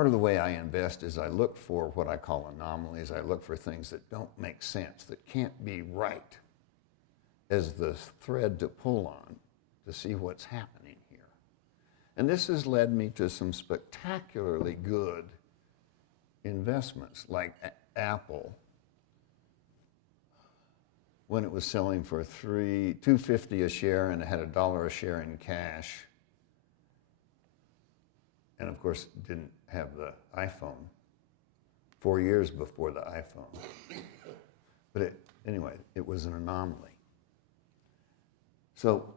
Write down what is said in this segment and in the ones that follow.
part of the way I invest is I look for what I call anomalies. I look for things that don't make sense, that can't be right, as the thread to pull on to see what's happening here. And this has led me to some spectacularly good investments, like Apple, when it was selling for $2.50 a share and it had $1 a share in cash. And of course, didn't have the iPhone. 4 years before the iPhone. But anyway, it was an anomaly. So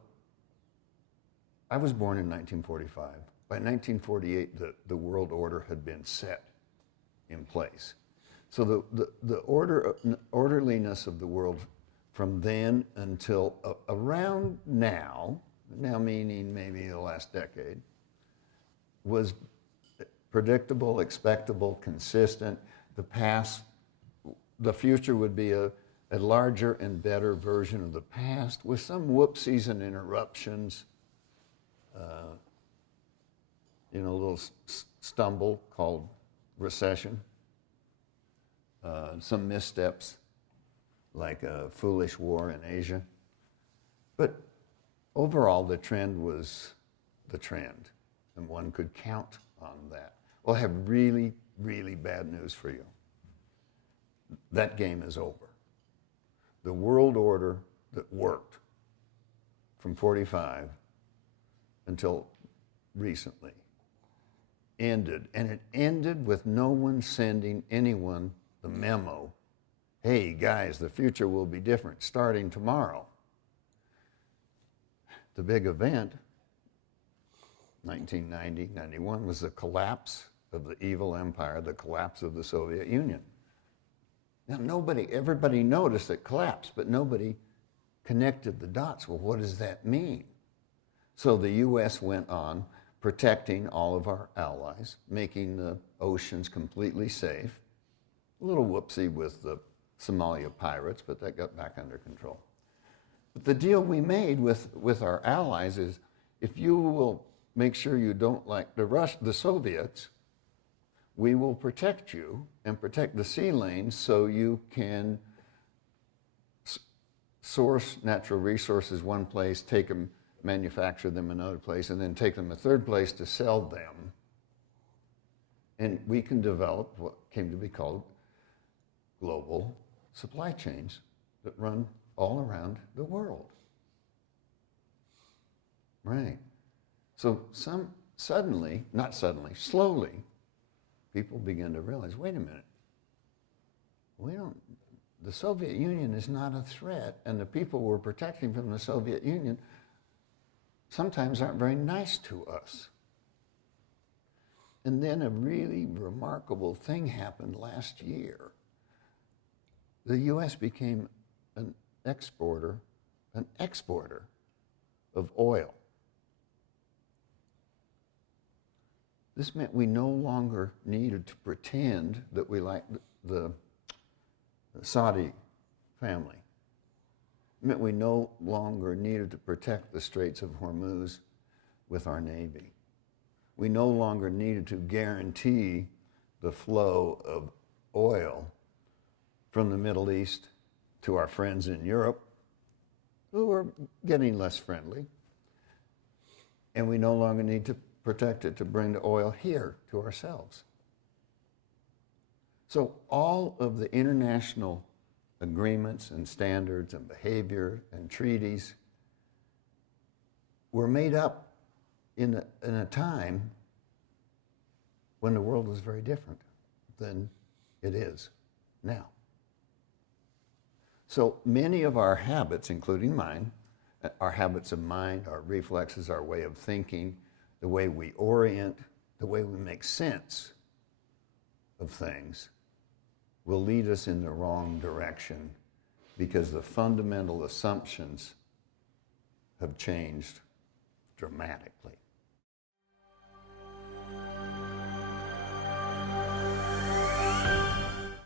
I was born in 1945. By 1948, the world order had been set in place. So the orderliness of the world from then until around now meaning maybe the last decade, was predictable, expectable, consistent. The future would be a larger and better version of the past with some whoopsies and interruptions, a little stumble called recession, some missteps like a foolish war in Asia. But overall, the trend was the trend, and one could count on that. Well, I have really, really bad news for you. That game is over. The world order that worked from 45 until recently ended, and it ended with no one sending anyone the memo, hey guys, the future will be different starting tomorrow. The big event, 1990, 91, was the collapse of the evil empire, the collapse of the Soviet Union. Now everybody noticed it collapsed, but nobody connected the dots. Well, what does that mean? So the US went on protecting all of our allies, making the oceans completely safe. A little whoopsie with the Somalia pirates, but that got back under control. But the deal we made with our allies is, if you will make sure you don't like the Soviets, we will protect you and protect the sea lanes so you can source natural resources one place, take them, manufacture them another place, and then take them a third place to sell them. And we can develop what came to be called global supply chains that run all around the world. Right. So slowly, people begin to realize, wait a minute, the Soviet Union is not a threat, and the people we're protecting from the Soviet Union sometimes aren't very nice to us. And then a really remarkable thing happened last year. The US became an exporter of oil. This meant we no longer needed to pretend that we liked the Saudi family. It meant we no longer needed to protect the Straits of Hormuz with our Navy. We no longer needed to guarantee the flow of oil from the Middle East to our friends in Europe, who are getting less friendly. And we no longer need to protect it to bring the oil here to ourselves. So all of the international agreements and standards and behavior and treaties were made up in a time when the world was very different than it is now. So many of our habits, including mine, our habits of mind, our reflexes, our way of thinking, the way we orient, the way we make sense of things, will lead us in the wrong direction because the fundamental assumptions have changed dramatically.